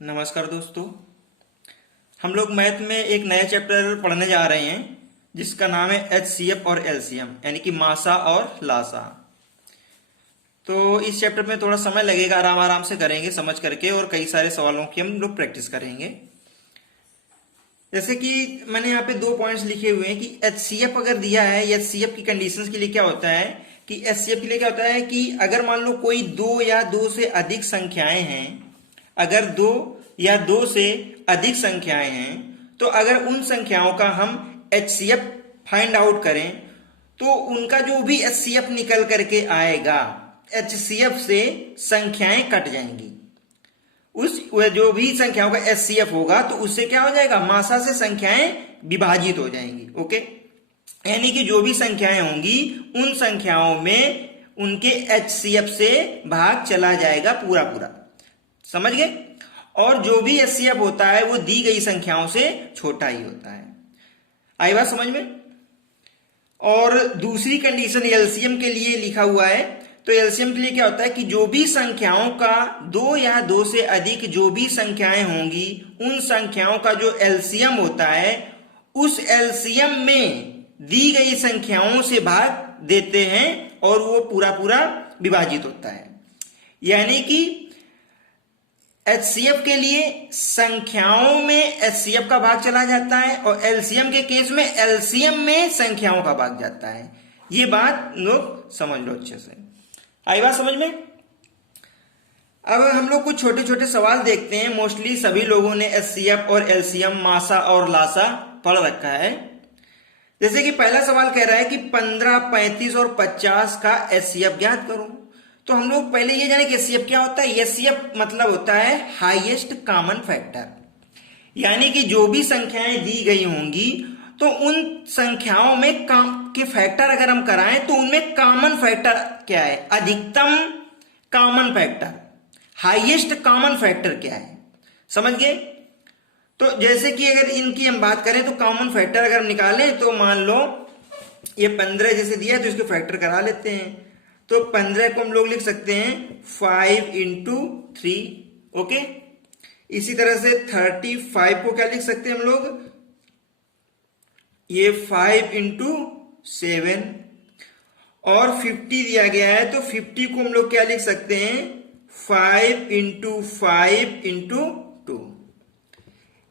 नमस्कार दोस्तों। हम लोग मैथ में एक नया चैप्टर पढ़ने जा रहे हैं जिसका नाम है एचसीएफ और एलसीएम यानी कि मासा और लासा। तो इस चैप्टर में थोड़ा समय लगेगा, आराम आराम से करेंगे समझ करके, और कई सारे सवालों की हम लोग प्रैक्टिस करेंगे। जैसे कि मैंने यहाँ पे 2 पॉइंट्स लिखे हुए हैं कि एचसीएफ अगर दिया है, एचसीएफ की कंडीशंस के लिए क्या होता है कि एचसीएफ के लिए क्या होता है कि अगर मान लो कोई दो या दो से अधिक संख्याएं हैं, अगर दो या दो से अधिक संख्याएं हैं, तो अगर उन संख्याओं का हम एचसीएफ फाइंड आउट करें तो उनका जो भी एचसीएफ निकल करके आएगा, एचसीएफ से संख्याएं कट जाएंगी। उस जो भी संख्याओं का एचसीएफ होगा तो उससे क्या हो जाएगा, मासा से संख्याएं विभाजित हो जाएंगी। ओके, यानी कि जो भी संख्याएं होंगी उन संख्याओं में उनके एचसीएफ से भाग चला जाएगा पूरा पूरा। समझ गए? और जो भी एचसीएफ होता है वो दी गई संख्याओं से छोटा ही होता है। आई बात समझ में? और दूसरी कंडीशन एलसीएम के लिए लिखा हुआ है। तो एलसीएम के लिए क्या होता है कि जो भी संख्याओं का दो या दो से अधिक जो भी संख्याएं होंगी उन संख्याओं का जो एलसीएम होता है उस एलसीएम में दी गई संख्याओं से भाग देते हैं और वो पूरा पूरा विभाजित होता है। यानी कि एचसीएफ के लिए संख्याओं में एचसीएफ का भाग चला जाता है और एलसीएम के केस में एलसीएम में संख्याओं का भाग जाता है। ये बात लोग समझ लो अच्छे से। आई बात समझ में? अब हम लोग कुछ छोटे छोटे सवाल देखते हैं। मोस्टली सभी लोगों ने एचसीएफ और एलसीएम, मासा और लासा पढ़ रखा है। जैसे कि पहला सवाल कह रहा है कि 15, 35 और 50 का एचसीएफ ज्ञात करो। तो हम लोग पहले ये जाने कि एचसीएफ क्या होता है। एचसीएफ मतलब होता है हाईएस्ट कॉमन फैक्टर, यानी कि जो भी संख्याएं दी गई होंगी तो उन संख्याओं में के फैक्टर अगर हम कराएं तो उनमें कॉमन फैक्टर क्या है, अधिकतम common factor, highest common factor क्या है। समझ गए? तो जैसे कि अगर इनकी हम बात करें तो कॉमन फैक्टर अगर हम निकालें तो मान लो ये 15 जैसे दिया तो इसके फैक्टर करा लेते हैं। तो 15 को हम लोग लिख सकते हैं 5 इंटू 3। ओके, इसी तरह से 35 को क्या लिख सकते हैं हम लोग, ये 5 इंटू 7। और 50 दिया गया है तो 50 को हम लोग क्या लिख सकते हैं, 5 इंटू 5 इंटू 2।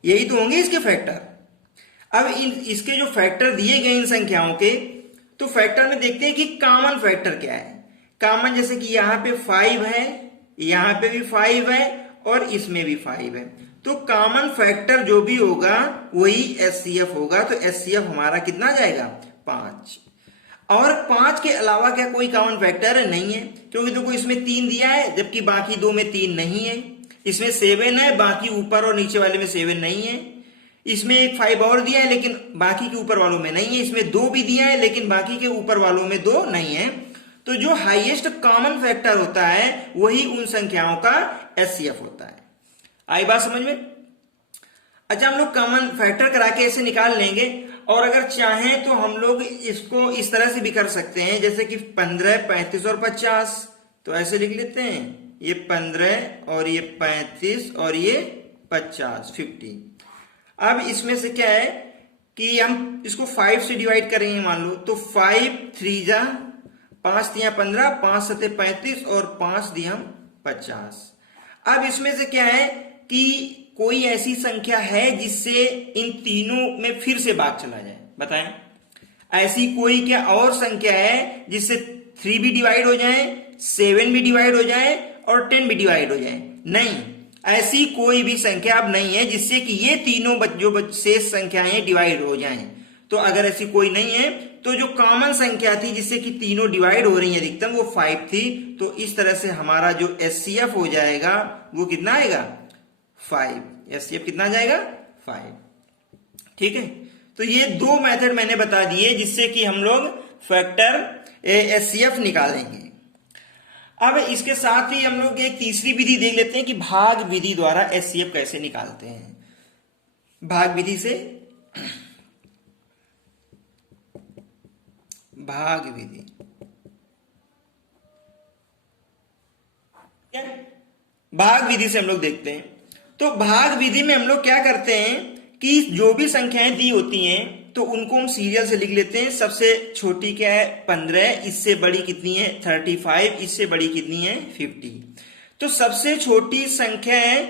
यही तो होंगे इसके फैक्टर। अब इसके जो फैक्टर दिए गए इन संख्याओं के, तो फैक्टर में देखते हैं कि कॉमन फैक्टर क्या है। कॉमन जैसे कि यहां पे 5 है, यहां पे भी 5 है और इसमें भी 5 है। तो कॉमन फैक्टर जो भी होगा वही एचसीएफ होगा। तो एचसीएफ हमारा कितना जाएगा, 5। और 5 के अलावा क्या कोई कॉमन फैक्टर नहीं है, क्योंकि देखो इसमें 3 दिया है जबकि बाकी दो में 3 नहीं है। इसमें 7 है, बाकी ऊपर और नीचे वाले में 7 नहीं है। इसमें एक 5 और दिया है लेकिन बाकी के ऊपर वालों में नहीं है। इसमें 2 भी दिया है लेकिन बाकी के ऊपर वालों में 2 नहीं है। तो जो हाईएस्ट कॉमन फैक्टर होता है वही उन संख्याओं का एचसीएफ होता है। आई बात समझ में? अच्छा, हम लोग कॉमन फैक्टर करा के ऐसे निकाल लेंगे। और अगर चाहें तो हम लोग इसको इस तरह से भी कर सकते हैं, जैसे कि 15, 35 और 50। तो ऐसे लिख लेते हैं, ये 15 और ये 35 और ये 50, 50। अब इसमें से क्या है कि हम इसको 5 से डिवाइड करेंगे मान लो। तो 5 3 जा 5 दिया 15, 5 सते 35 और 5 दिया 50। अब इसमें से क्या है कि कोई ऐसी संख्या है जिससे इन तीनों में फिर से भाग चला जाए, बताएं। ऐसी कोई क्या और संख्या है जिससे 3 भी डिवाइड हो जाए, 7 भी डिवाइड हो जाए और 10 भी डिवाइड हो जाए? नहीं, ऐसी कोई भी संख्या अब नहीं है जिससे कि ये तीनों जो शेष संख्याएं डिवाइड हो जाएं। तो अगर ऐसी कोई नहीं है तो जो कॉमन संख्या थी जिससे कि तीनों डिवाइड हो रही है अधिकतम, वो 5 थी। तो इस तरह से हमारा जो एचसीएफ हो जाएगा वो कितना आएगा, 5। एचसीएफ कितना जाएगा, 5। ठीक है, तो ये 2 मेथड मैंने बता दिए जिससे कि हम लोग फैक्टर एचसीएफ निकालेंगे। अब इसके साथ ही हम लोग एक तीसरी विधि देख लेते हैं कि भाग विधि द्वारा एचसीएफ कैसे निकालते हैं। भाग विधि से, भाग विधि भाग विधि से हम लोग देखते हैं। तो भाग विधि में हम लोग क्या करते हैं कि जो भी संख्याएं दी होती हैं तो उनको हम सीरियल से लिख लेते हैं। सबसे छोटी क्या है 15, इससे बड़ी कितनी है 35, इससे बड़ी कितनी है 50। तो सबसे छोटी संख्या है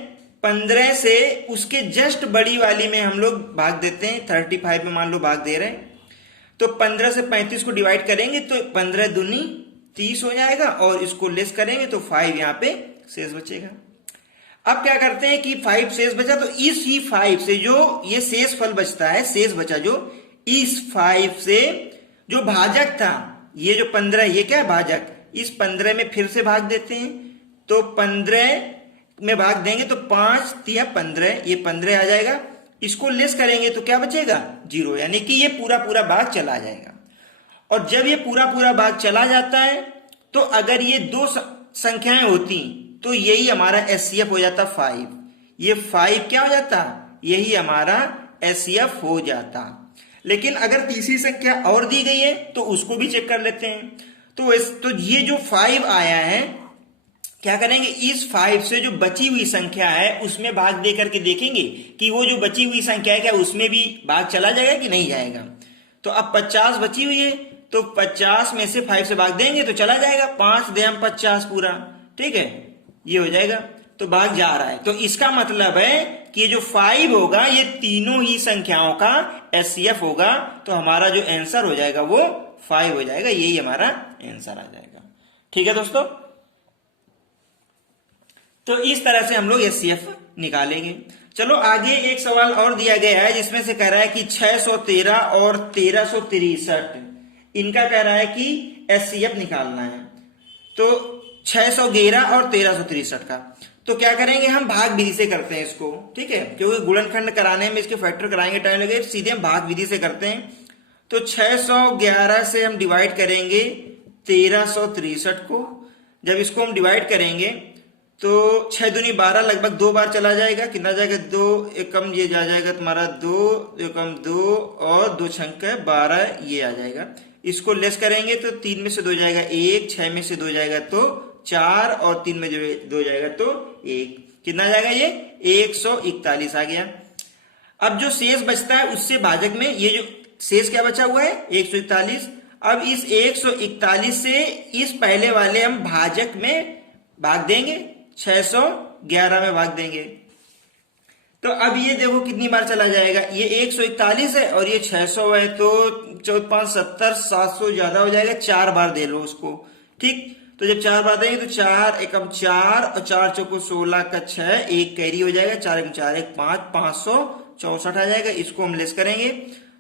15 से उसके जस्ट बड़ी वाली में हम लोग भाग देते हैं। 35 में मान लो भाग दे रहे हैं, तो 15 से 35 को डिवाइड करेंगे तो 15 दूनी 30 हो जाएगा, और इसको लेस करेंगे तो 5 यहाँ पे शेष बचेगा। अब क्या करते हैं कि 5 शेष बचा, तो इस ही 5 से जो ये शेष फल बचता है, शेष बचा जो, इस 5 से जो भाजक था, ये जो 15 ये क्या है भाजक, इस 15 में फिर से भाग देते हैं। तो 15 में भाग देंगे तो 5 तिया 15, ये 15 आ जाएगा। इसको लेस करेंगे तो क्या बचेगा 0, यानी कि ये पूरा पूरा भाग चला जाएगा। और जब ये पूरा पूरा भाग चला जाता है तो अगर ये दो संख्याएं होती तो यही हमारा एचसीएफ हो जाता 5। ये 5 क्या हो जाता, यही हमारा एचसीएफ हो जाता। लेकिन अगर तीसरी संख्या और दी गई है तो उसको भी चेक कर लेते हैं। तो ये जो 5 आया है, क्या करेंगे, इस 5 से जो बची हुई संख्या है उसमें भाग दे करके देखेंगे कि वो जो बची हुई संख्या है क्या उसमें भी भाग चला जाएगा कि नहीं जाएगा। तो अब 50 बची हुई है, तो 50 में से 5 से भाग देंगे तो चला जाएगा, 5 दे हम 50 पूरा, ठीक है, ये हो जाएगा। तो भाग जा रहा है, तो इसका मतलब है कि ये जो 5 होगा ये तीनों ही संख्याओं का एचसीएफ होगा। तो हमारा जो आंसर हो जाएगा वो 5 हो जाएगा, यही हमारा आंसर आ जाएगा। ठीक है दोस्तों, तो इस तरह से हम लोग एचसीएफ निकालेंगे। चलो आगे एक सवाल और दिया गया है जिसमें से कह रहा है कि 613 और 1363 इनका कह रहा है कि एचसीएफ निकालना है। तो 611 और 1363 का तो क्या करेंगे, हम भाग विधि से करते हैं इसको, ठीक है, क्योंकि गुणनखंड कराने में इसके फैक्टर कराएंगे टाइम लगे, सीधे हम भाग विधि से करते हैं। तो 611 से हम डिवाइड करेंगे 1363 को। जब इसको हम डिवाइड करेंगे तो 6 दूनी 12 लगभग 2 बार चला जाएगा, कितना जाएगा 2 एकम, ये जा जाएगा तुम्हारा 2 एकम 2 और 2 छंक 12, ये आ जाएगा। इसको लेस करेंगे तो 3 में से 2 जाएगा 1, 6 में से 2 जाएगा तो 4, और 3 में 2 जाएगा तो 1, कितना जाएगा ये 141 आ गया। अब जो शेष बचता है उससे भाजक में ये जो शेष क्या बचा हुआ है 141। अब इस 141 से इस पहले वाले हम भाजक में भाग देंगे, 611 में भाग देंगे। तो अब ये देखो कितनी बार चला जाएगा, ये 141 है और ये 600 है, तो 4 5 70 700 ज्यादा हो जाएगा, 4 बार दे लो उसको, ठीक। तो जब 4 बार देंगे तो 4 एकम 4 और 4 चौको 16 का 6, 1 कैरी हो जाएगा, 4 एकम 4 1 5, 564 आ जाएगा। इसको हम लेस करेंगे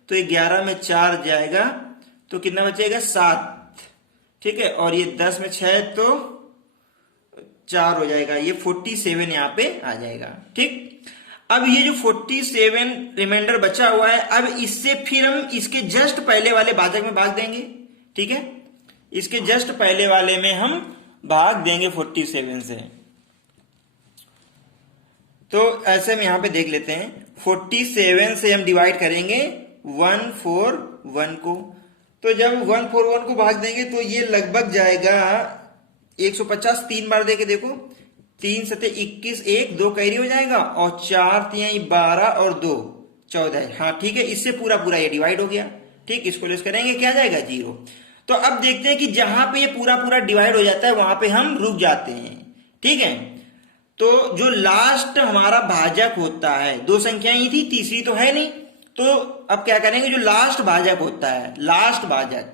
तो 11 में 4 जाएगा तो कितना बचेगा 7, ठीक है, और ये 10 में 6 तो 4 हो जाएगा, ये 47 यहाँ पे आ जाएगा, ठीक। अब ये जो 47 रिमाइंडर बचा हुआ है, अब इससे फिर हम इसके जस्ट पहले वाले भाजक में भाग देंगे, ठीक है, इसके जस्ट पहले वाले में हम भाग देंगे 47 से। तो ऐसे में यहां पे देख लेते हैं, 47 से हम डिवाइड करेंगे 141 को। तो जब 141 को भाग देंगे तो ये लगभग जाएगा 150, 3 बार देके देखो, 3 सते 21, 1 2 कैरी हो जाएगा, और 4 3 12 और 2 14, हाँ ठीक है, इससे पूरा पूरा ये डिवाइड हो गया, ठीक। इसको लेस करेंगे क्या जाएगा 0। तो अब देखते हैं कि जहां पे ये पूरा पूरा डिवाइड हो जाता है वहां पे हम रुक जाते हैं, ठीक है। तो जो लास्ट हमारा भाजक होता है, 2 संख्याएं ही थी, तीसरी तो है नहीं, तो अब क्या करेंगे, जो लास्ट भाजक होता है, लास्ट भाजक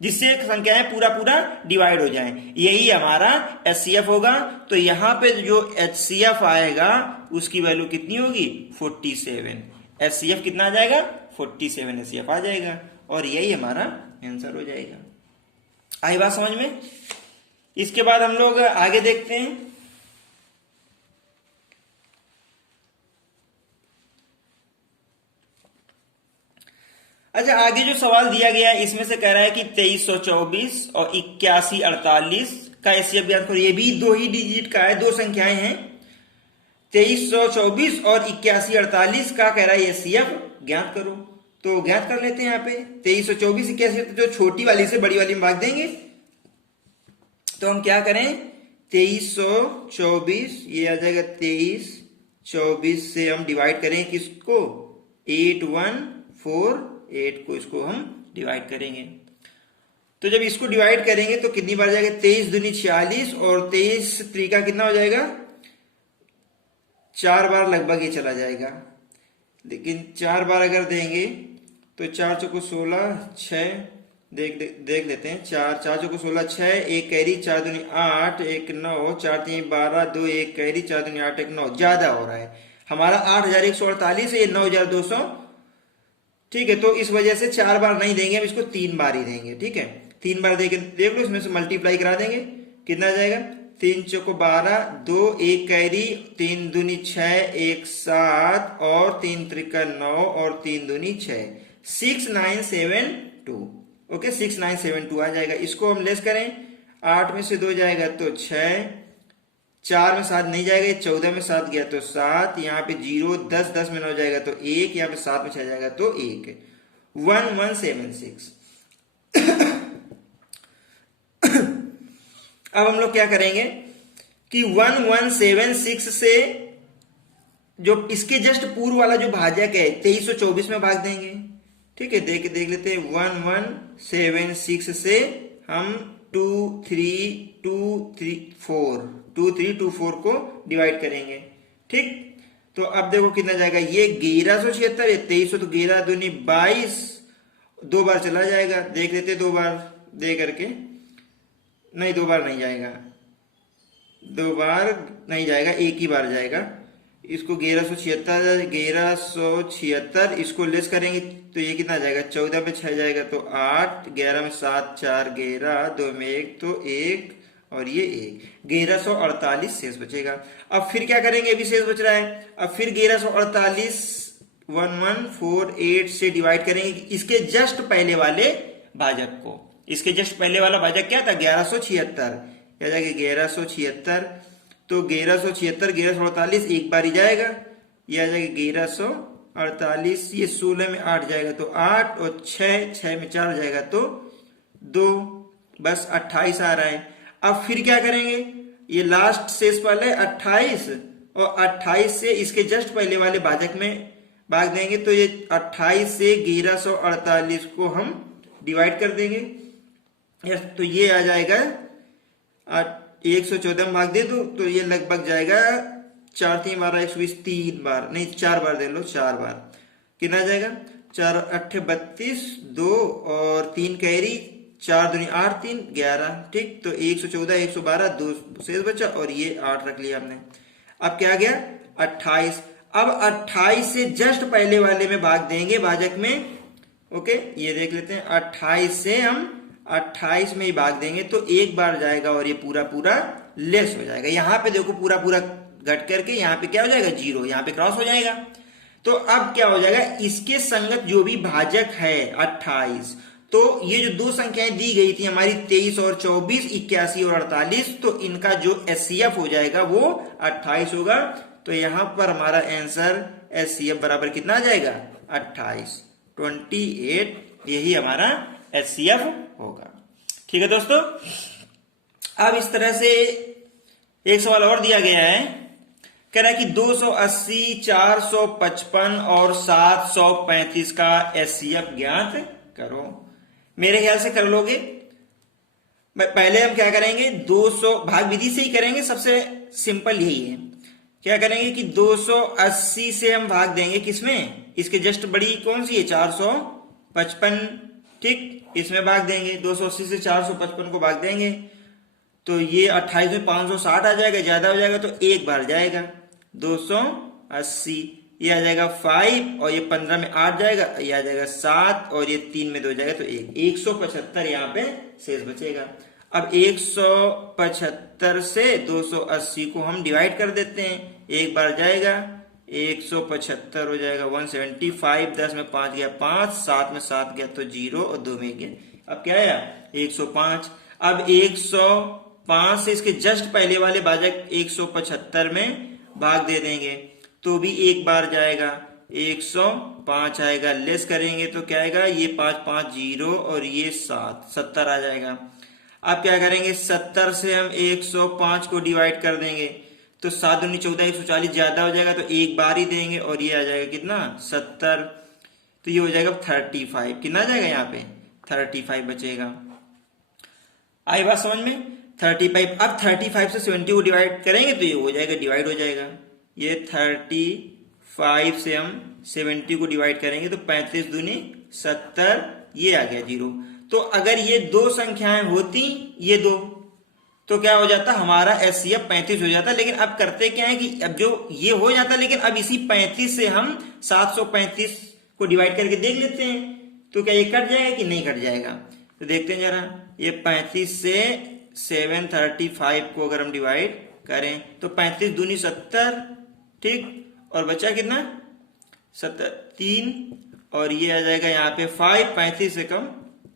जिससे संख्याएं पूरा पूरा डिवाइड हो जाएं, यही हमारा एचसीएफ होगा। तो यहां पे जो एचसीएफ आएगा उसकी वैल्यू कितनी होगी 47। एचसीएफ कितना आ जाएगा 47 एचसीएफ आ जाएगा, और यही हमारा आंसर हो जाएगा। आई बात समझ में। इसके बाद हम लोग आगे देखते हैं। अच्छा, आगे जो सवाल दिया गया है इसमें से कह रहा है कि 2324 और 8148 का एचसीएफ ज्ञात करो। ये भी 2 ही डिजिट का है, 2 संख्याएं हैं, 2324 और 8148 का कह रहा है एचसीएफ ज्ञात करो। तो ज्ञात कर लेते हैं यहाँ पे 2324 81, जो छोटी वाली से बड़ी वाली में भाग देंगे। तो हम क्या करें, 2324 ये आ जाएगा 23 24 से हम डिवाइड करेंगे किसको, 8148 को, इसको हम डिवाइड करेंगे। तो जब इसको डिवाइड करेंगे तो कितनी बार जाएगा, 23 दूनी 46 और 23 त्रिका कितना हो जाएगा, 4 बार लगभग ये चला जाएगा। लेकिन 4 बार अगर देंगे तो 4 चौको 16, 6 देख लेते हैं। 4 चौको 16, 6, एक कैरी, 4 दूनी 8, 1 9, 4 3 12, 2 एक कैरी, 4 दूनी 8, 1 9, ज्यादा हो रहा है हमारा 8148 है, ये 9200, ठीक है। तो इस वजह से 4 बार नहीं देंगे, हम इसको 3 बार ही देंगे, ठीक है। 3 बार देख लो, इसमें से मल्टीप्लाई करा देंगे, कितना आ जाएगा, 3 चौको 12, 2 एक कैरी, 3 दूनी 6, 1 7 और 3 त्रिका 9 और 3 दूनी 6, 6972, ओके 6972 आ जाएगा। इसको हम लेस करें, 8 में से 2 जाएगा तो 6, 4 में 7 नहीं जाएगा, 14 में 7 गया तो 7, यहाँ पे 0, 10 में 9 जाएगा तो 1, यहाँ पे 7 में 6 जाएगा तो 1, 1176। अब हम लोग क्या करेंगे कि 1176 से जो इसके जस्ट पूर्व वाला जो भाजक है 2324 में भाग देंगे, ठीक है। देख लेते हैं, 1176 से हम 2324 को डिवाइड करेंगे, ठीक। तो अब देखो कितना जाएगा, ये 1176 है, 2300 तो 11 दूनी 22, 2 बार चला जाएगा। देख लेते 2 बार दे करके, नहीं 2 बार नहीं जाएगा, 2 बार नहीं जाएगा, एक ही बार जाएगा। इसको 1176 इसको लेस करेंगे तो ये कितना जाएगा, 14 में 6 जाएगा तो 8, 11 में 7, 4 11, 2 में 1 तो 1 और ये 1, 1148 शेष बचेगा। अब फिर क्या करेंगे, अभी शेष बच रहा है, अब फिर 1148 1148 से डिवाइड करेंगे इसके जस्ट पहले वाले भाजक को। इसके जस्ट पहले वाला भाजक क्या था, 1176, क्या जाएगा 1176, तो 1176 1148 एक बार ही जाएगा, ये आ जाएगा 1148, ये 16 में 8 जाएगा तो 8 और 6 में 4 जाएगा तो 2, बस 28 आ रहा है। अब फिर क्या करेंगे, ये लास्ट शेष वाला है 28 और 28 से इसके जस्ट पहले वाले भाजक में भाग देंगे, तो ये 28 से 1148 को हम डिवाइड कर देंगे, तो ये आ जाएगा 114 में भाग दे दो तो ये लगभग जाएगा 4 3 12 120, 3 बार नहीं 4 बार दे लो, 4 बार कितना जाएगा, 4 8 32, 2 और 3 कैरी, 4 दूनी 8 3 11, ठीक। तो 114 112 2 शेष बचा और ये 8 रख लिया हमने। अब क्या गया 28, अब 28 से जस्ट पहले वाले में भाग देंगे भाजक में, ओके। ये देख लेते हैं, 28 से हम 28 में ही भाग देंगे तो एक बार जाएगा और ये पूरा लेस हो जाएगा। यहां पे देखो पूरा घट करके यहाँ पे क्या हो जाएगा 0, यहाँ पे क्रॉस हो जाएगा। तो अब क्या हो जाएगा, इसके संगत जो भी भाजक है 28, तो ये जो दो संख्याएं दी गई थी हमारी 23 और 24, 81 और 48, तो इनका जो HCF हो जाएगा वो 28 होगा। तो यहां पर हमारा आंसर HCF बराबर कितना आ जाएगा 28, 28, यही हमारा HCF होगा। ठीक है दोस्तों, अब इस तरह से एक सवाल और दिया गया है, कह रहा है कि 280, 455 और 735 का HCF ज्ञात करो। मेरे ख्याल से कर लोगे। पहले हम क्या करेंगे, 200 भाग विधि से ही करेंगे, सबसे सिंपल यही है। क्या करेंगे कि 280 से हम भाग देंगे किसमें, इसके जस्ट बड़ी कौन सी है 455, ठीक, इसमें भाग देंगे। 280 से 455 को भाग देंगे तो ये 28 में 560 आ जाएगा, ज्यादा हो जाएगा तो एक बार जाएगा 280, ये आ जाएगा 5 और ये 15 में 8 जाएगा, ये आ जाएगा 7 और ये 3 में 2 जाएगा तो 175 यहाँ पे शेष बचेगा। अब 175 से 280 को हम डिवाइड कर देते हैं, एक बार जाएगा 175 हो जाएगा 175, 10 में 5 गया 5, 7 में 7 गया तो 0 और 2 में गया, अब क्या आया 105। अब 105 से इसके जस्ट पहले वाले भाजक 175 में भाग दे देंगे तो भी एक बार जाएगा, 105 आएगा, लेस करेंगे तो क्या आएगा, ये 5 5 0 और ये 7 70 आ जाएगा। अब क्या करेंगे, 70 से हम 105 को डिवाइड कर देंगे तो 7 दूनी 14, 140 ज्यादा हो जाएगा तो एक बार ही देंगे और ये आ जाएगा कितना 70। तो ये हो जाएगा 35। कितना आ जाएगा यहाँ पे 35 बचेगा। आई बात समझ में। 35, अब 35 से 70 को डिवाइड करेंगे तो ये हो जाएगा, डिवाइड हो जाएगा। ये 35 से हम 70 को डिवाइड करेंगे तो 35 दूनी 70, ये आ गया 0। तो अगर ये दो संख्याएं होती, ये दो, तो क्या हो जाता हमारा एचसीएफ 35 हो जाता। लेकिन अब करते क्या है कि अब जो ये हो जाता, लेकिन अब इसी 35 से हम 735 को डिवाइड करके देख लेते हैं तो क्या ये कट जाएगा कि नहीं कट जाएगा। तो देखते हैं जरा, ये 35 से 735 को अगर हम डिवाइड करें तो 35 दूनी 70, ठीक, और बचा कितना 3, और ये आ जाएगा यहाँ पे 5, 35 से कम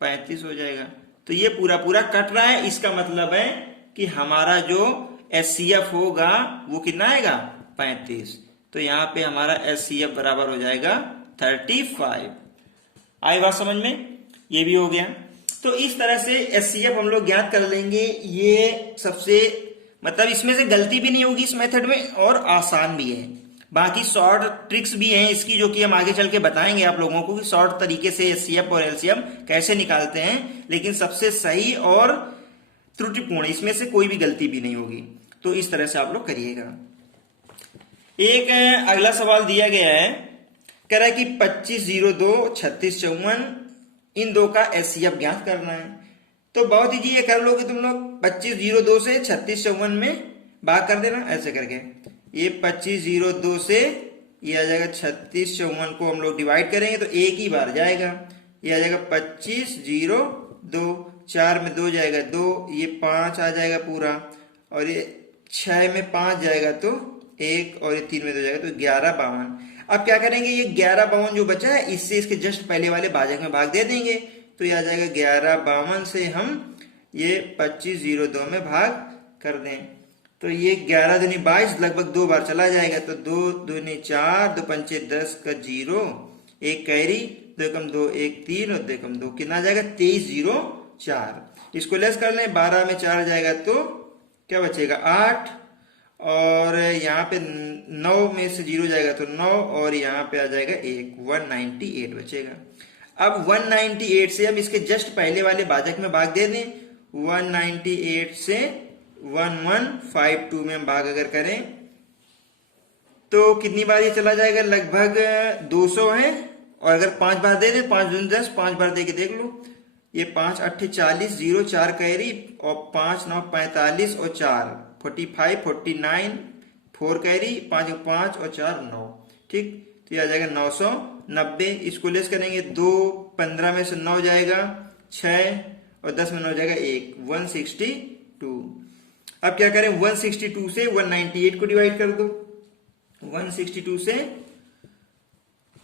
35 हो जाएगा। तो ये पूरा पूरा कट रहा है। इसका मतलब है कि हमारा जो एचसीएफ होगा वो कितना आएगा 35। तो यहाँ पे हमारा एचसीएफ बराबर हो जाएगा 35। आई बात समझ में, ये भी हो गया। तो इस तरह से एचसीएफ हम लोग ज्ञात कर लेंगे। ये सबसे मतलब इसमें से गलती भी नहीं होगी इस मेथड में, और आसान भी है। बाकी शॉर्ट ट्रिक्स भी हैं इसकी, जो कि हम आगे चल के बताएंगे आप लोगों को कि शॉर्ट तरीके से एचसीएफ और एलसीएम कैसे निकालते हैं। लेकिन सबसे सही और त्रुटिपूर्ण, इसमें से कोई भी गलती भी नहीं होगी। तो इस तरह से आप लोग करिएगा। एक अगला सवाल दिया गया है, कह रहा है कि 2502, 3654 इन दो का एचसीएफ ज्ञात करना है। तो बहुत इजी है, कर लोगे तुम लोग। 2502 से 3654 में भाग कर देना ऐसे करके। ये 2502 से ये आ जाएगा 3654 को हम लोग डिवाइड करेंगे तो एक ही बार जाएगा। ये आ जाएगा 2502, 4 में 2 जाएगा 2, ये 5 आ जाएगा पूरा, और ये 6 में 5 जाएगा तो 1, और ये 3 में 2 जाएगा तो 1152। अब क्या करेंगे, ये 1152 जो बचा है इससे इसके जस्ट पहले वाले भाजक में भाग दे देंगे। तो ये आ जाएगा 1152 से हम ये 2502 में भाग कर दें तो ये 11 दूनी 22 लगभग 2 बार चला जाएगा। तो 2 दूनी 4, 2 पंचे 10 का 0, 1 कैरी, 2 कम 2 1 3 और 2 कम 2 कितना आ जाएगा 2304। इसको लेस कर लें, 12 में 4 जाएगा तो क्या बचेगा 8, और यहाँ पे 9 में से 0 जाएगा तो 9, और यहाँ पे आ जाएगा 1, 198 बचेगा। अब 198 से हम इसके जस्ट पहले वाले भाजक में भाग दे दें। 198 से 1152 में हम भाग अगर करें तो कितनी बार ये चला जाएगा, लगभग 200 है। और अगर 5 बार दे दे, 5 दूनी 10, 5 बार दे के देख लो। ये 5 8 40, 0 4 कैरी, और 5 9 45 और 4 45 49, 4 कैरी, 5 5 और 4 9, ठीक। तो ये आ जाएगा 990। इसको लेस करेंगे, 2 15 में से 9 जाएगा 6, और 10 में 9 जाएगा 1, 162। अब क्या करें, 162 से 198 को डिवाइड कर दो। 162 से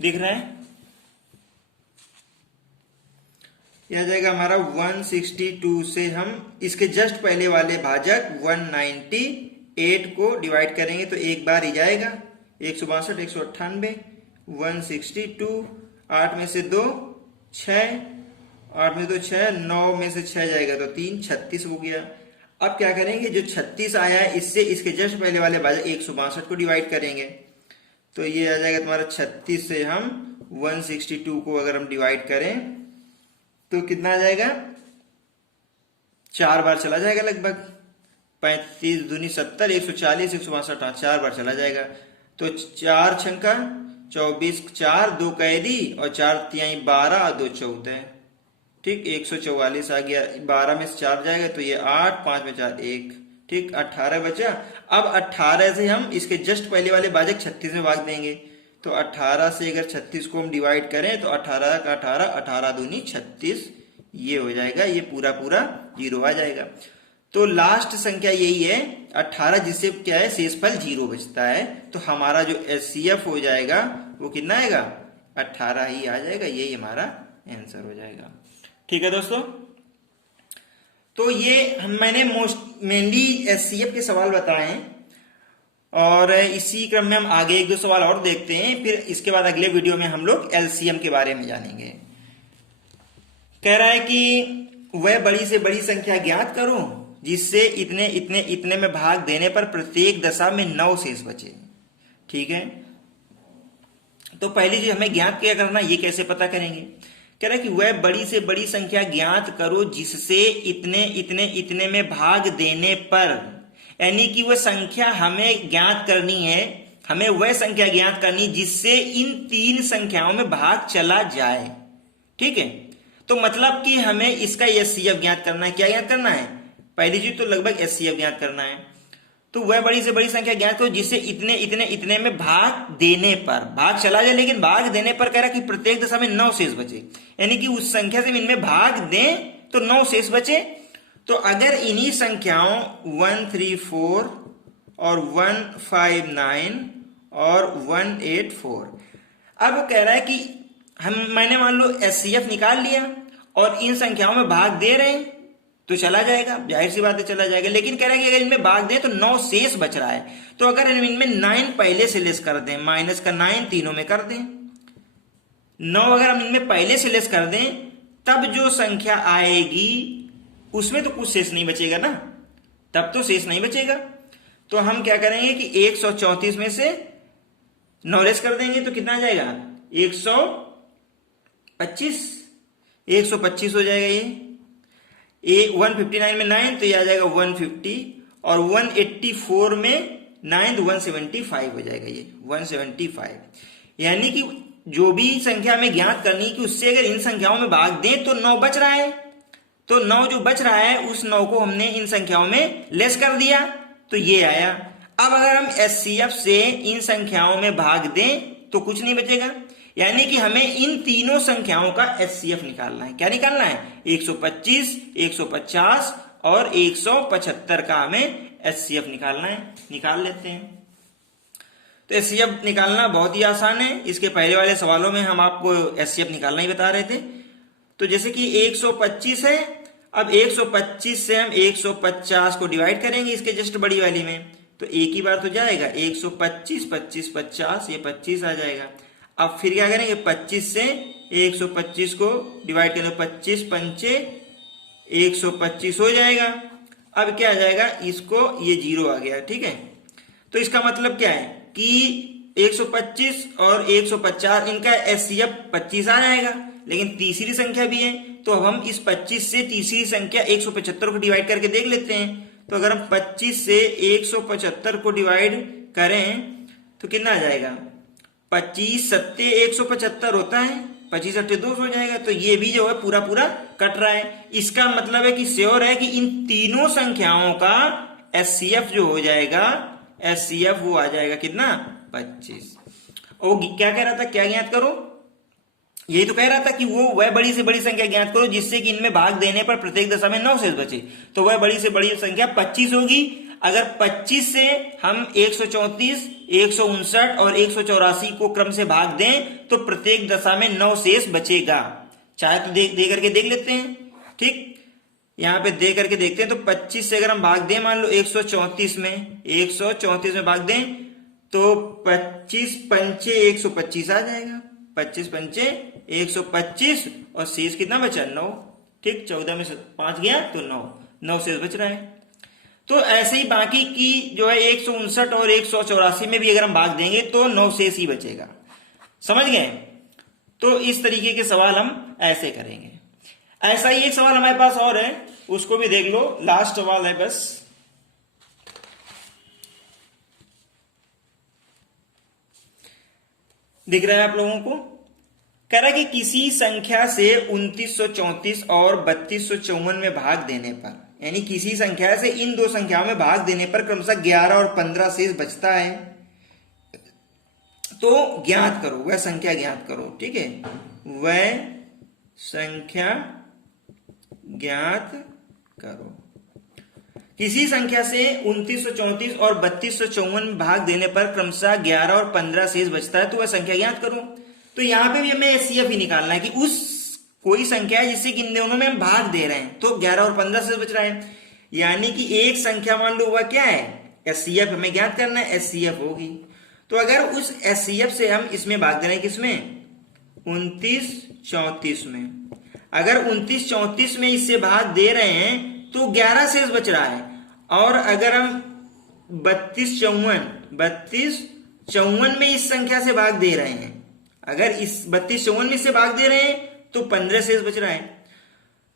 दिख रहा है, यह आ जाएगा हमारा 162 से हम इसके जस्ट पहले वाले भाजक 198 को डिवाइड करेंगे तो एक बार ही जाएगा। 162, 198, 162, 8 में से 2 6, 8 में 2 6, 9 में से 6 जाएगा तो 3, 36 हो गया। अब क्या करेंगे, जो 36 आया है इससे इसके जस्ट पहले वाले भाजक 162 को डिवाइड करेंगे तो ये आ जाएगा तुम्हारा 36 से हम 162 को अगर हम डिवाइड करें तो कितना आ जाएगा, 4 बार चला जाएगा लगभग। 35 दूनी 70, 140, 162, 4 बार चला जाएगा। तो 4 छंका 24, 4 2 कैदी, और 4 तिहाई 12 और 2 14, ठीक, 144 आ गया। 12 में से 4 जाएगा तो ये 8, 5 में 4 1, ठीक, 18 बचा। अब 18 से हम इसके जस्ट पहले वाले भाजक 36 में भाग देंगे। तो 18 से अगर 36 को हम डिवाइड करें तो 18 का 18, 18 दूनी 36, ये हो जाएगा, ये पूरा पूरा 0 आ जाएगा। तो लास्ट संख्या यही है 18, जिससे क्या है शेषफल 0 बचता है। तो हमारा जो एचसीएफ हो जाएगा वो कितना आएगा, 18 ही आ जाएगा। यही हमारा आंसर हो जाएगा। ठीक है दोस्तों, तो ये मैंने मेनली एचसीएफ के सवाल बताए हैं, और इसी क्रम में हम आगे 1-2 सवाल और देखते हैं। फिर इसके बाद अगले वीडियो में हम लोग एलसीएम के बारे में जानेंगे। कह रहा है कि वह बड़ी से बड़ी संख्या ज्ञात करो जिससे इतने इतने इतने में भाग देने पर प्रत्येक दशा में 9 शेष बचे। ठीक है, तो पहली चीज हमें ज्ञात क्या करना, ये कैसे पता करेंगे। कह रहा है कि वह बड़ी से बड़ी संख्या ज्ञात करो जिससे इतने इतने इतने में भाग देने पर, यानी कि वह संख्या हमें ज्ञात करनी है, हमें वह संख्या ज्ञात करनी जिससे इन 3 संख्याओं में भाग चला जाए। ठीक है, तो मतलब कि हमें इसका एचसीएफ ज्ञात करना है। क्या ज्ञात करना है, पहली चीज तो लगभग एचसीएफ ज्ञात करना है। तो वह बड़ी से बड़ी संख्या ज्ञात करो जिससे इतने इतने इतने में भाग देने पर भाग चला जाए, लेकिन भाग देने पर कह रहा कि प्रत्येक दशा में 9 शेष बचे, यानी कि उस संख्या से इनमें भाग दें तो 9 शेष बचे। तो अगर इन्हीं संख्याओं 134 और 159 और 184, अब वो कह रहा है कि मैंने मान लो एचसीएफ निकाल लिया और इन संख्याओं में भाग दे रहे हैं तो चला जाएगा, जाहिर सी बात है चला जाएगा। लेकिन कह रहा है कि अगर इनमें भाग दें तो 9 शेष बच रहा है, तो अगर इनमें 9 पहले से लेस कर दें, माइनस का 9 तीनों में कर दें, 9 अगर हम इनमें पहले से लेस कर दें, तब जो संख्या आएगी उसमें तो कुछ शेष नहीं बचेगा ना, तब तो शेष नहीं बचेगा। तो हम क्या करेंगे कि 134 में से 9 लेस कर देंगे तो कितना आ जाएगा, 125 हो जाएगा। ये 159 में 9 तो ये आ जाएगा 150, और 184 में 9 तो 175 हो जाएगा, ये 175। यानी कि जो भी संख्या हमें ज्ञात करनी कि उससे अगर इन संख्याओं में भाग दें तो 9 बच रहा है, तो 9 जो बच रहा है उस 9 को हमने इन संख्याओं में लेस कर दिया तो ये आया। अब अगर हम एचसीएफ से इन संख्याओं में भाग दें तो कुछ नहीं बचेगा, यानी कि हमें इन तीनों संख्याओं का एचसीएफ निकालना है। क्या निकालना है, 125, 150 और 175 का हमें एचसीएफ निकालना है। निकाल लेते हैं। तो एचसीएफ निकालना बहुत ही आसान है। इसके पहले वाले सवालों में हम आपको एचसीएफ निकालना ही बता रहे थे। तो जैसे कि 125 है, अब 125 से हम 150 को डिवाइड करेंगे इसके जस्ट बड़ी वाली में, तो एक ही बार तो जाएगा 125, 25, 50, ये 25 आ जाएगा। अब फिर क्या करेंगे, 25 से 125 को डिवाइड करेंगे, 25 पंचे 125 हो जाएगा। अब क्या आ जाएगा, इसको ये 0 आ गया। ठीक है, तो इसका मतलब क्या है कि 125 और 150 इनका एचसीएफ 25 आ जाएगा, लेकिन तीसरी संख्या भी है, तो अब हम इस 25 से तीसरी संख्या 175 को डिवाइड करके देख लेते हैं। तो अगर हम 25 से 175 को डिवाइड करें तो कितना आ जाएगा, 25 सत्ते 175 होता है, 25 अट्ठे 200 हो जाएगा। तो ये भी जो है पूरा पूरा कट रहा है। इसका मतलब है कि श्योर है कि इन तीनों संख्याओं का एचसीएफ जो हो जाएगा, एचसीएफ वो आ जाएगा कितना, 25। और क्या कह रहा था, क्या ज्ञात करो, यही तो कह रहा था कि वह बड़ी से बड़ी संख्या ज्ञात करो जिससे कि इनमें भाग देने पर प्रत्येक दशा में 9 शेष बचे। तो वह बड़ी से बड़ी संख्या 25 होगी। अगर 25 से हम 134, 159 और 184 को क्रम से भाग दें तो प्रत्येक दशा में 9 शेष बचेगा। चाहे तो दे करके देख लेते हैं। ठीक, यहां पे दे करके देखते हैं। तो 25 से अगर हम भाग दें, मान लो 134 में भाग दें तो 25 पंचे 125 आ जाएगा, 25 पंचे 125 और शेष कितना बचा, 9। ठीक, 14 में से 5 गया तो 9 शेष बच रहा है। तो ऐसे ही बाकी की जो है 159 और 184 में भी अगर हम भाग देंगे तो 9 शेष ही बचेगा। समझ गए। तो इस तरीके के सवाल हम ऐसे करेंगे। ऐसा ही एक सवाल हमारे पास और है, उसको भी देख लो, लास्ट सवाल है बस। दिख रहा है आप लोगों को। कह रहा है कि किसी संख्या से 2934 और 3254 में भाग देने पर, यानी किसी संख्या से इन दो संख्याओं में भाग देने पर क्रमशः 11 और 15 शेष बचता है, तो ज्ञात करो, वह संख्या ज्ञात करो। ठीक है, वह संख्या ज्ञात करो। किसी संख्या से 2934 और 3254 में भाग देने पर क्रमशः 11 और 15 शेष बचता है, तो वह संख्या ज्ञात करो। तो यहां पे भी हमें एचसीएफ ही निकालना है कि उस कोई संख्या है जिससे कि इन दोनों में हम भाग दे रहे हैं, तो 11 और 15 शेष बच रहा है। यानी कि एक संख्या मान लो वह क्या है, एचसीएफ हमें ज्ञात करना है, एचसीएफ होगी। तो अगर उस एचसीएफ से हम इसमें भाग दे रहे हैं, किसमें, 2934 में, अगर 2934 में इससे भाग दे रहे हैं तो 11 शेष बच रहा है। और अगर हम 32 54 में इस संख्या से भाग दे रहे हैं, अगर इस 32 54 में से भाग दे रहे हैं तो 15 शेष बच रहा है।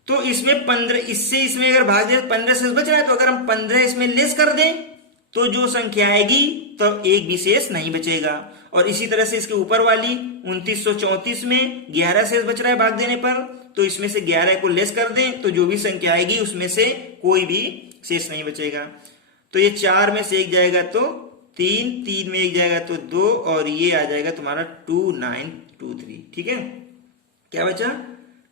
तो इसमें 15, इससे इसमें अगर भाग दे 15 शेष बच रहा है, तो अगर हम 15 इसमें लेस कर दें तो जो संख्या आएगी तो एक भी शेष नहीं बचेगा। और इसी तरह से इसके ऊपर वाली 2934 में 11 शेष बच रहा है भाग देने पर, तो इसमें से 11 को लेस कर दें तो जो भी संख्या आएगी उसमें से कोई भी शेष नहीं बचेगा। तो ये 4 में से 1 जाएगा तो 3, 3 में 1 जाएगा तो 2, और ये आ जाएगा तुम्हारा 2923। ठीक है, क्या बचा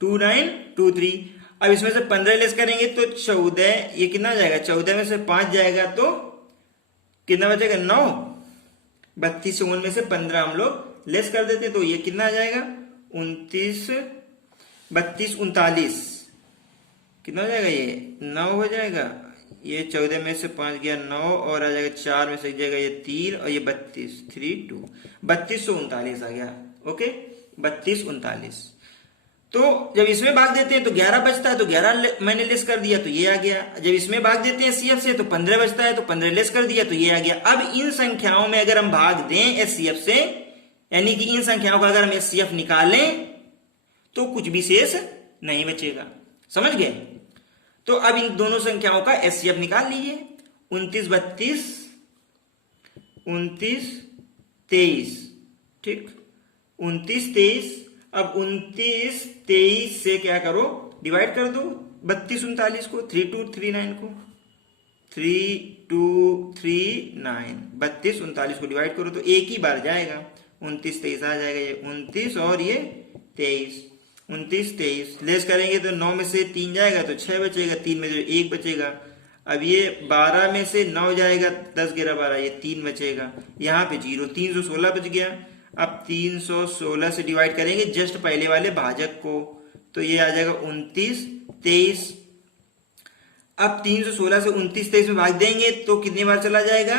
2923। अब इसमें से 15 लेस करेंगे तो 14, ये कितना जाएगा 14 में से 5 जाएगा तो कितना बचेगा 9। 32 54 में से 15 हम लोग लेस कर देते तो ये कितना आ जाएगा 29 32 39, कितना हो जाएगा ये 9 हो जाएगा। ये 14 में से 5 गया 9, और आ जाएगा 4 में से जाएगा ये 3, और ये 32 3 2 3239 आ गया। ओके 3239। तो जब इसमें भाग देते हैं तो 11 बचता है, तो 11 मैंने लेस कर दिया तो ये आ गया। जब इसमें भाग देते हैं एचसीएफ से तो 15 बचता है, तो 15 लेस कर दिया तो ये आ गया। अब इन संख्याओं में अगर हम भाग दें एचसीएफ से, यानी कि इन संख्याओं का अगर हम एचसीएफ निकालें तो कुछ भी शेष नहीं बचेगा। समझ गए? तो अब इन दोनों संख्याओं का एचसीएफ निकाल लीजिए। 29 32 29 23, ठीक 29 23। अब 29 23 से क्या करो डिवाइड कर दो 32 39 को, 3239 को 3239 32 39 को डिवाइड करो तो एक ही बार जाएगा। 29 23 आ जाएगा, ये 29 और ये 23 29 23 लेस करेंगे तो 9 में से 3 जाएगा तो 6 बचेगा, 3 में से 1 बचेगा। अब ये 12 में से 9 जाएगा 10 11 12, ये 3 बचेगा। यहाँ पे 0 316 बच गया। अब 316 से डिवाइड करेंगे जस्ट पहले वाले भाजक को, तो ये आ जाएगा 29 23। अब 316 से 29 23 में भाग देंगे तो कितनी बार चला जाएगा?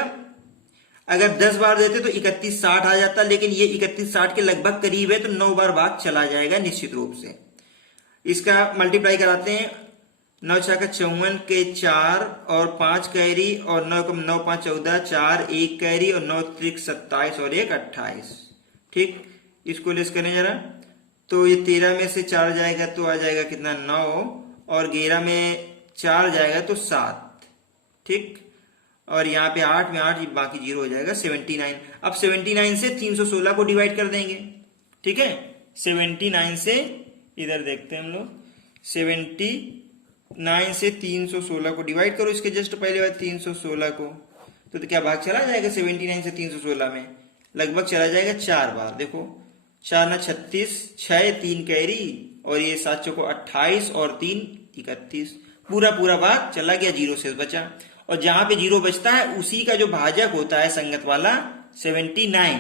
अगर 10 बार देते तो 31 60 आ जाता, लेकिन ये 31 60 के लगभग करीब है, तो 9 बार भाग चला जाएगा निश्चित रूप से। इसका मल्टीप्लाई कराते हैं, 9 6 का 54 के 4 और 5 कैरी, और 9 को 9 5 14 4 1 कैरी, और 9 3 27 और 1 28। ठीक, इसको लेस करें जरा, तो ये 13 में से 4 जाएगा तो आ जाएगा कितना 9, और 11 में 4 जाएगा तो 7। ठीक, और यहाँ पे 8 में 8 बाकी 0 हो जाएगा 79। अब 79 से 316 को डिवाइड कर देंगे। ठीक है, 79 से इधर देखते हैं हम लोग, 79 से 316 को डिवाइड करो, इसके जस्ट पहले बार 316 को, तो क्या भाग चला जाएगा 79 से 316 में? लगभग चला जाएगा 4 बार। देखो 4 ना 36, 6 3 कैरी, और ये 7 चौको 28 और 3 31, पूरा भाग चला गया, 0 शेष बचा। और जहां पे 0 बचता है उसी का जो भाजक होता है संगत वाला 79,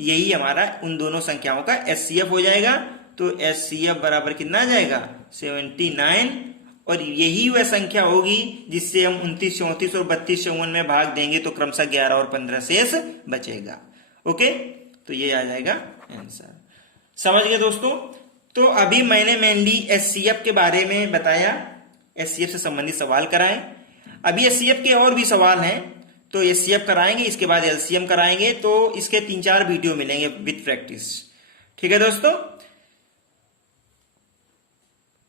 यही हमारा उन दोनों संख्याओं का एचसीएफ हो जाएगा। तो एचसीएफ बराबर कितना आ जाएगा 79, और यही वह संख्या होगी जिससे हम 29 34 और 32 54 में भाग देंगे तो क्रमशः 11 और 15 शेष बचेगा। ओके, तो ये आ जाएगा आंसर। समझ गए दोस्तों? तो अभी मैंने मेनली एचसीएफ के बारे में बताया, एचसीएफ से संबंधित सवाल कराए। अभी एचसीएफ के और भी सवाल हैं, तो एचसीएफ कराएंगे, इसके बाद एलसीएम कराएंगे, तो इसके 3-4 वीडियो मिलेंगे विद प्रैक्टिस। ठीक है दोस्तों,